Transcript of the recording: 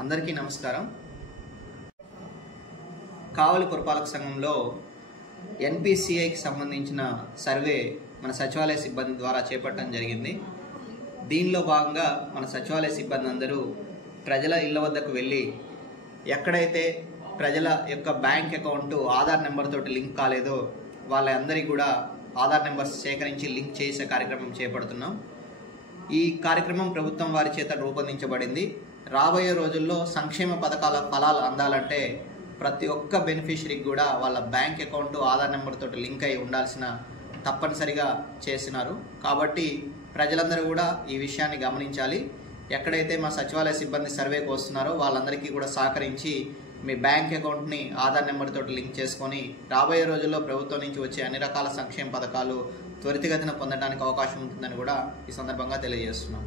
అందరికీ నమస్కారం. కావలి పురపాలక సంఘంలో ఎన్పిసిఐకి సంబంధించిన సర్వే మన సచివాలయ సిబ్బంది ద్వారా చేపట్టడం జరిగింది. దీనిలో భాగంగా మన సచివాలయ సిబ్బంది అందరూ ప్రజల ఇళ్ల వద్దకు వెళ్ళి ఎక్కడైతే ప్రజల యొక్క బ్యాంక్ అకౌంట్ ఆధార్ నెంబర్ తోటి లింక్ కాలేదో వాళ్ళందరికీ కూడా ఆధార్ నెంబర్స్ సేకరించి లింక్ చేసే కార్యక్రమం చేపడుతున్నాం. ఈ కార్యక్రమం ప్రభుత్వం వారి చేత రూపొందించబడింది. రాబోయే రోజుల్లో సంక్షేమ పథకాల ఫలాలు అందాలంటే ప్రతి ఒక్క బెనిఫిషరీకి కూడా వాళ్ళ బ్యాంక్ అకౌంట్ ఆధార్ నెంబర్ తోటి లింక్ అయి ఉండాల్సిన తప్పనిసరిగా చేసినారు. కాబట్టి ప్రజలందరూ కూడా ఈ విషయాన్ని గమనించాలి. ఎక్కడైతే మా సచివాలయ సిబ్బంది సర్వేకి వస్తున్నారో వాళ్ళందరికీ కూడా సహకరించి మీ బ్యాంక్ అకౌంట్ని ఆధార్ నెంబర్ తోటి లింక్ చేసుకొని రాబోయే రోజుల్లో ప్రభుత్వం నుంచి వచ్చే అన్ని రకాల సంక్షేమ పథకాలు త్వరితగతిన పొందడానికి అవకాశం ఉంటుందని కూడా ఈ సందర్భంగా తెలియజేస్తున్నాం.